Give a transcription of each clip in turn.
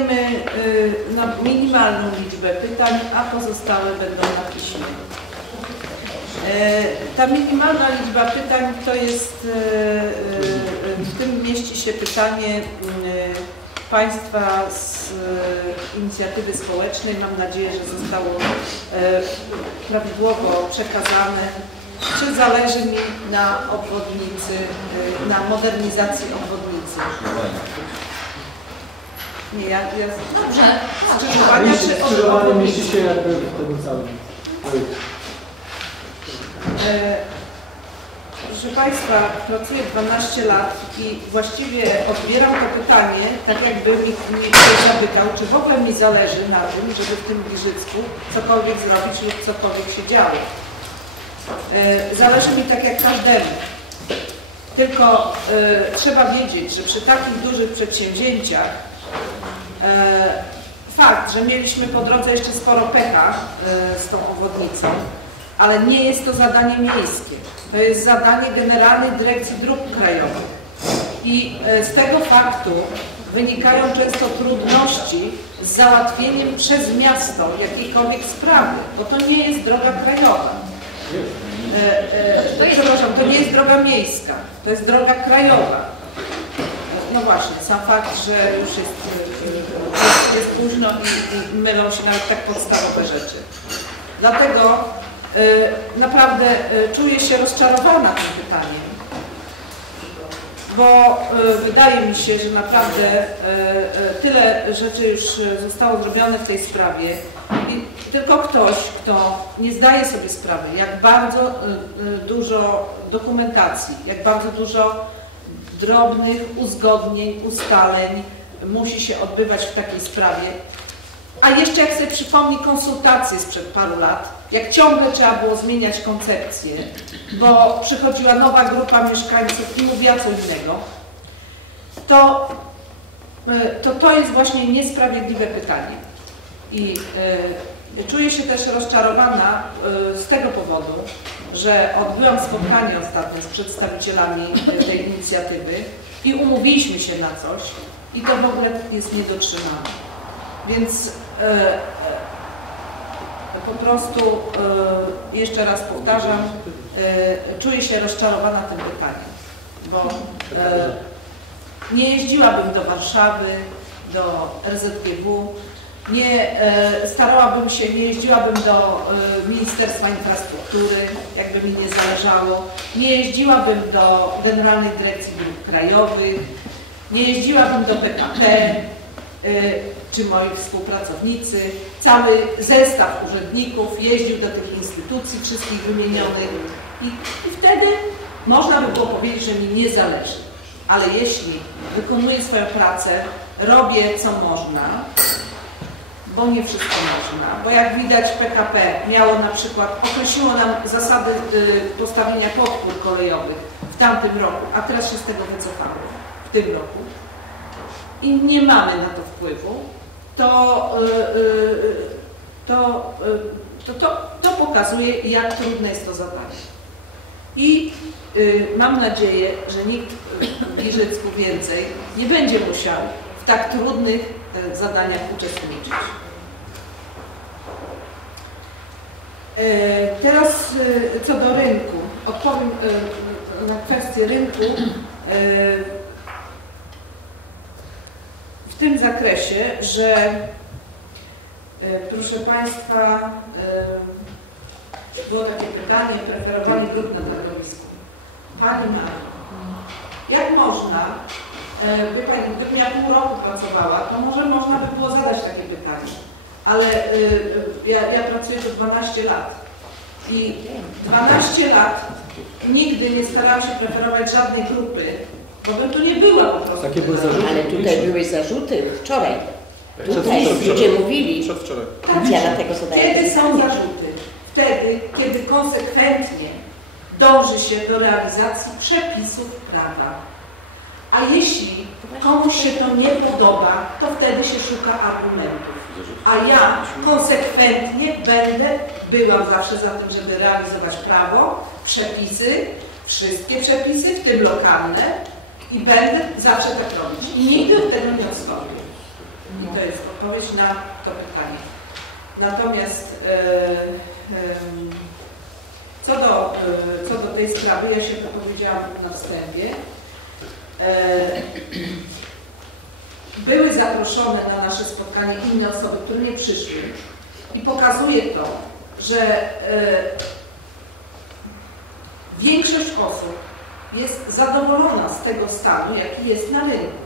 odpowiemy y, minimalną liczbę pytań, a pozostałe będą na piśmie. E, Ta minimalna liczba pytań to jest, e, w tym mieści się pytanie Państwa z inicjatywy społecznej. Mam nadzieję, że zostało prawidłowo przekazane. Czy zależy mi na obwodnicy, na modernizacji obwodnicy? Nie, ja, ja Dobrze. skrzyżowania czy Skrzyżowanie mieści się jakby w tym całym projekcie. E, Proszę Państwa, pracuję 12 lat i właściwie odbieram to pytanie, tak jakby mi, mi ktoś zapytał, czy w ogóle mi zależy na tym, żeby w tym Giżycku cokolwiek zrobić lub cokolwiek się działo. E, Zależy mi tak jak każdemu. Tylko e, trzeba wiedzieć, że przy takich dużych przedsięwzięciach fakt, że mieliśmy po drodze jeszcze sporo pecha e, z tą obwodnicą, ale nie jest to zadanie miejskie. To jest zadanie Generalnej Dyrekcji Dróg Krajowych. I e, z tego faktu wynikają często trudności z załatwieniem przez miasto jakiejkolwiek sprawy, bo to nie jest droga krajowa. E, e, To Przepraszam, to nie jest droga miejska, to jest droga krajowa. No właśnie, sam fakt, że już jest, e, jest, późno i, i mylą się nawet tak podstawowe rzeczy. Dlatego e, naprawdę e, czuję się rozczarowana tym pytaniem, bo wydaje mi się, że naprawdę tyle rzeczy już zostało zrobione w tej sprawie i tylko ktoś, kto nie zdaje sobie sprawy, jak bardzo dużo dokumentacji, jak bardzo dużo drobnych uzgodnień, ustaleń musi się odbywać w takiej sprawie, a jeszcze jak sobie przypomni konsultacje sprzed paru lat, jak ciągle trzeba było zmieniać koncepcję, bo przychodziła nowa grupa mieszkańców i mówiła co innego, to e, to, to jest właśnie niesprawiedliwe pytanie. I e, czuję się też rozczarowana e, z tego powodu, że odbyłam spotkanie ostatnio z przedstawicielami e, tej inicjatywy i umówiliśmy się na coś i to w ogóle jest niedotrzymane. Więc e, e, po prostu e, jeszcze raz powtarzam, e, czuję się rozczarowana tym pytaniem, bo e, nie jeździłabym do Warszawy, do RZGW, nie e, starałabym się, nie jeździłabym do e, Ministerstwa Infrastruktury, jakby mi nie zależało, nie jeździłabym do Generalnej Dyrekcji Dróg Krajowych, nie jeździłabym do PKP, e, czy moi współpracownicy, cały zestaw urzędników jeździł do tych instytucji wszystkich wymienionych. I, i wtedy można by było powiedzieć, że mi nie zależy. Ale jeśli wykonuję swoją pracę, robię co można, bo nie wszystko można, bo jak widać PKP miało na przykład, określiło nam zasady y, postawienia podpór kolejowych w tamtym roku, a teraz się z tego wycofało, w tym roku i nie mamy na to wpływu, to, y, y, to, to, to, pokazuje, jak trudne jest to zadanie. I mam nadzieję, że nikt w Giżycku więcej nie będzie musiał w tak trudnych zadaniach uczestniczyć. E, Teraz y, co do rynku. Odpowiem y, na kwestię rynku e, w tym zakresie, że e, proszę Państwa e, było takie pytanie preferowanie grup na targowisku. Pani Mario, jak można, e, wie Pani, gdybym ja pół roku pracowała, to może można by było zadać takie pytanie ale y, y, ja, ja pracuję tu 12 lat i 12 lat nigdy nie starałam się preferować żadnej grupy, bo bym tu nie była po prostu. Takie były zarzuty. Ale tutaj były zarzuty wczoraj. Tutaj ludzie mówili, Przedwczoraj. Tak, ja dlatego zadaję Kiedy są zarzuty? Wtedy, kiedy konsekwentnie dąży się do realizacji przepisów prawa. A jeśli komuś się to nie podoba, to wtedy się szuka argumentów. A ja konsekwentnie będę była zawsze za tym, żeby realizować prawo, przepisy, wszystkie przepisy, w tym lokalne i będę zawsze tak robić. I nigdy od tego nie odstąpię. I to jest odpowiedź na to pytanie. Natomiast e, em, co do, e, co do tej sprawy, ja się wypowiedziałam na wstępie. E, Były zaproszone na nasze spotkanie inne osoby, które nie przyszły i pokazuje to, że e, większość osób jest zadowolona z tego stanu, jaki jest na rynku.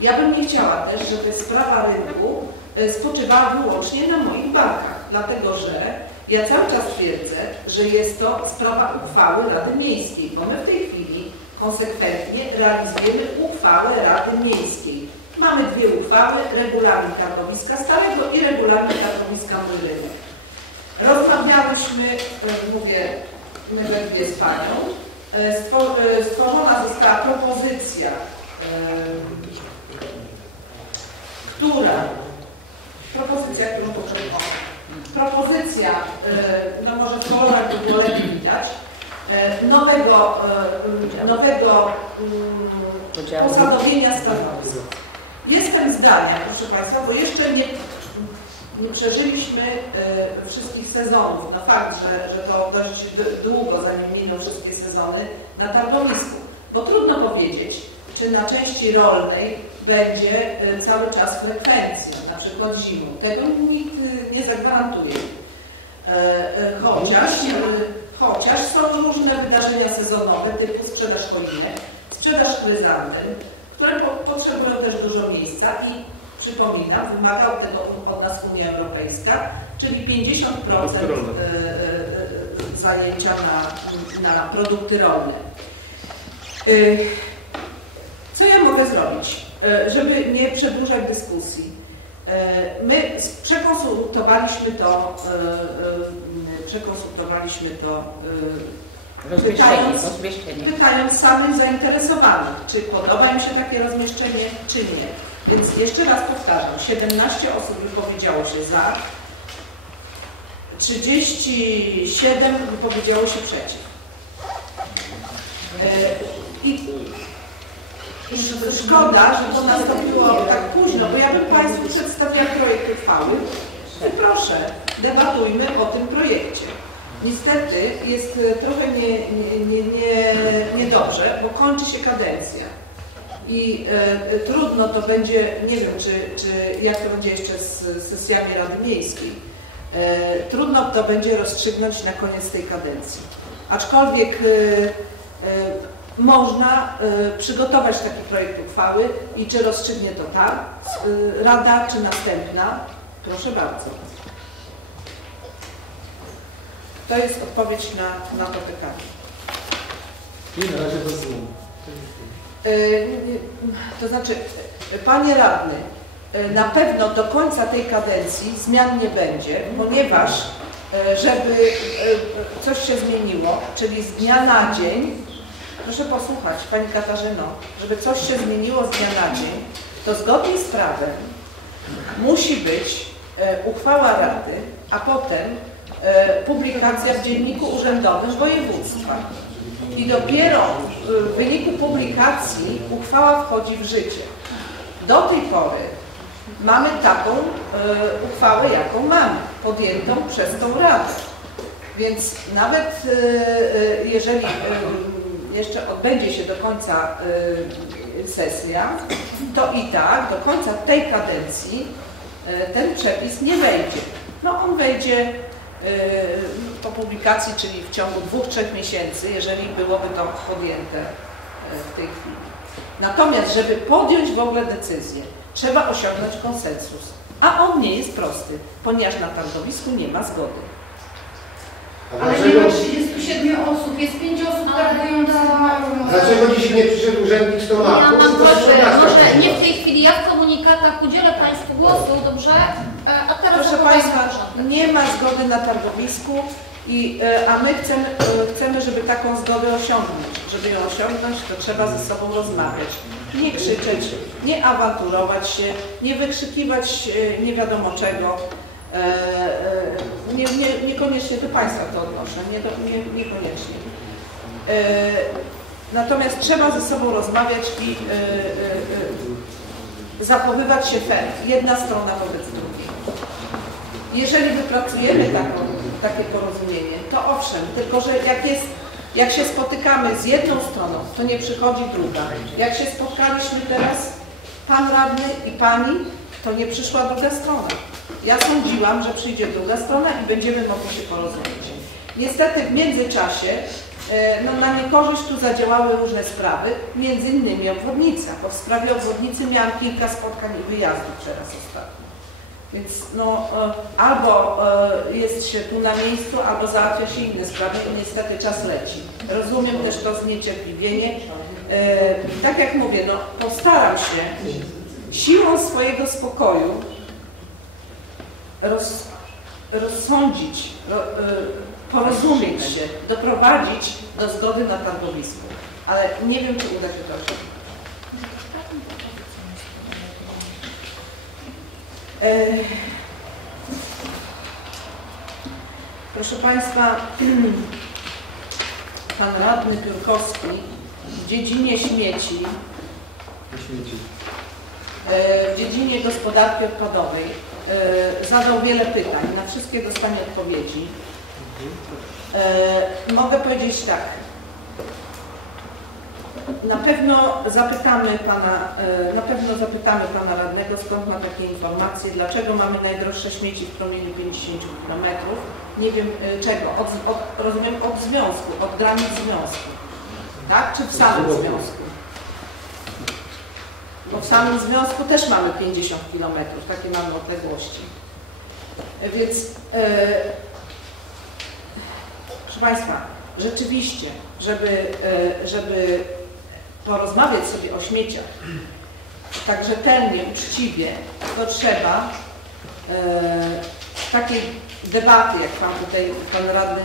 Ja bym nie chciała też, żeby sprawa rynku e, spoczywała wyłącznie na moich barkach, dlatego że ja cały czas twierdzę, że jest to sprawa uchwały Rady Miejskiej, bo my w tej chwili konsekwentnie realizujemy uchwałę Rady Miejskiej. Mamy dwie uchwały, regulamin targowiska starego i regulamin targowiska Mój Rynek. Rozmawiałyśmy, e, mówię, my we dwie z Panią, E, e, stworzona została propozycja, która, propozycja, którą potrzebujemy, propozycja, no może w kolorach by było lepiej widać, nowego, nowego mm, Podziału. posadowienia stanowisk. Jestem zdania, proszę Państwa, bo jeszcze nie, nie przeżyliśmy e, wszystkich sezonów. Na fakt, że, że to dość długo, zanim miną wszystkie sezony na targowisku. Bo trudno powiedzieć, czy na części rolnej będzie e, cały czas frekwencja, na przykład zimą. Tego nikt e, nie zagwarantuje. Chociaż, e, chociaż są różne wydarzenia sezonowe typu sprzedaż choinek, sprzedaż kryzantem, które po, potrzebują też dużo miejsca i przypominam, wymaga od tego od nas Unia Europejska, czyli 50% e, e, e, zajęcia na, na produkty rolne. Co ja mogę zrobić, żeby nie przedłużać dyskusji? My przekonsultowaliśmy to, przekonsultowaliśmy to Rozmieszczenie, Pytając- rozmieszczenie. pytając samych zainteresowanych, czy podoba im się takie rozmieszczenie, czy nie. Więc jeszcze raz powtarzam, 17 osób wypowiedziało się za, 37 wypowiedziało się przeciw. E, I, i szkoda, że to nastąpiło tak późno, bo ja bym Państwu przedstawiła projekt uchwały. I proszę, debatujmy o tym projekcie. Niestety jest e, trochę nie, nie, nie, nie, niedobrze, bo kończy się kadencja. I e, e, trudno to będzie, nie wiem, czy, czy jak to będzie jeszcze z sesjami Rady Miejskiej. Trudno to będzie rozstrzygnąć na koniec tej kadencji. Aczkolwiek można przygotować taki projekt uchwały i czy rozstrzygnie to ta Rada, czy następna, proszę bardzo. To jest odpowiedź na, na to pytanie. I na razie bez zmian. Y, To znaczy, y, panie radny, y, na pewno do końca tej kadencji zmian nie będzie, ponieważ y, żeby y, y, coś się zmieniło, czyli z dnia na dzień, proszę posłuchać Pani Katarzyno, żeby coś się zmieniło z dnia na dzień, to zgodnie z prawem musi być y, uchwała Rady, a potem y, publikacja w Dzienniku Urzędowym Województwa. I dopiero w wyniku publikacji uchwała wchodzi w życie. Do tej pory mamy taką e, uchwałę, jaką mamy, podjętą przez tą Radę. Więc nawet e, e, jeżeli e, jeszcze odbędzie się do końca e, sesja, to i tak do końca tej kadencji e, ten przepis nie wejdzie. No on wejdzie e, po publikacji, czyli w ciągu dwóch, trzech miesięcy, jeżeli byłoby to podjęte e, w tej chwili. Natomiast, żeby podjąć w ogóle decyzję, trzeba osiągnąć konsensus. A on nie jest prosty, ponieważ na targowisku nie ma zgody. Ale nie ma 37 osób, jest 5 osób targujących małą dlaczego dzisiaj nie przyszedł urzędnik z tą Ja mam sprzedawca może nie w tej chwili, ja w komunikatach udzielę Państwu głosu, dobrze? Proszę Państwa, nie ma zgody na targowisku, i, e, a my chcemy, e, chcemy, żeby taką zgodę osiągnąć. Żeby ją osiągnąć, to trzeba ze sobą rozmawiać. Nie krzyczeć, nie awanturować się, nie wykrzykiwać e, nie wiadomo czego. Nie, nie, niekoniecznie do Państwa to odnoszę, nie do, nie, niekoniecznie. Natomiast trzeba ze sobą rozmawiać i zachowywać się fair, jedna strona wobec drugiej. Jeżeli wypracujemy taką, takie porozumienie, to owszem, tylko że jak jest, jak się spotykamy z jedną stroną, to nie przychodzi druga. Jak się spotkaliśmy teraz, pan radny i pani, to nie przyszła druga strona. Ja sądziłam, że przyjdzie druga strona i będziemy mogli się porozumieć. Niestety w międzyczasie e, no, na niekorzyść tu zadziałały różne sprawy, między innymi obwodnica, bo w sprawie obwodnicy miałam kilka spotkań i wyjazdów teraz ostatnio. Więc no, e, albo e, jest się tu na miejscu, albo załatwia się inne sprawy i niestety czas leci. Rozumiem też to zniecierpliwienie. E, Tak jak mówię, no, postaram się siłą swojego spokoju roz, rozsądzić, ro, porozumieć się, doprowadzić do zgody na targowisku. Ale nie wiem, czy uda się to osiągnąć. Proszę Państwa, Pan Radny Piórkowski w dziedzinie śmieci, e, w dziedzinie gospodarki odpadowej e, zadał wiele pytań, na wszystkie dostanie odpowiedzi. E, Mogę powiedzieć tak. Na pewno zapytamy pana, e, na pewno zapytamy pana radnego, skąd ma takie informacje, dlaczego mamy najdroższe śmieci w promieniu 50 km. Nie wiem e, czego, od, od, rozumiem od związku, od granic związku. Tak? Czy w samym związku? Bo w samym związku też mamy 50 km, takie mamy odległości. E, Więc e, Proszę Państwa, rzeczywiście, żeby, żeby porozmawiać sobie o śmieciach tak rzetelnie, uczciwie, to trzeba e, takiej debaty, jak Pan tutaj, Pan radny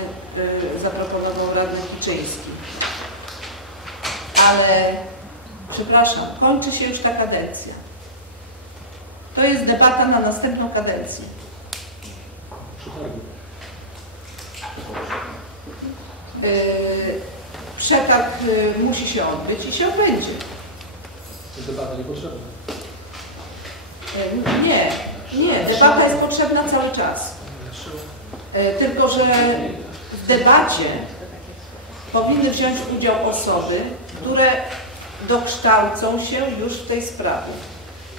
e, zaproponował, radny Kiczyński. Ale, przepraszam, kończy się już ta kadencja. To jest debata na następną kadencję. Przetargu. Przetarg yy, musi się odbyć i się odbędzie. Debata niepotrzebna. Yy, Nie, nie, debata jest potrzebna cały czas. Yy, Tylko, że w debacie powinny wziąć udział osoby, które dokształcą się już w tej sprawie.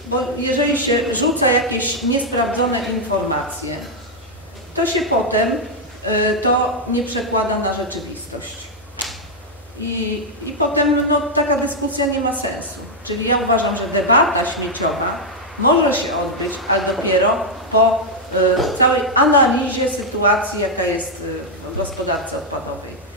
Bo jeżeli się rzuca jakieś niesprawdzone informacje, to się potem y, to nie przekłada na rzeczywistość. I, I potem no, taka dyskusja nie ma sensu. Czyli ja uważam, że debata śmieciowa może się odbyć, ale dopiero po y, całej analizie sytuacji, jaka jest y, w gospodarce odpadowej.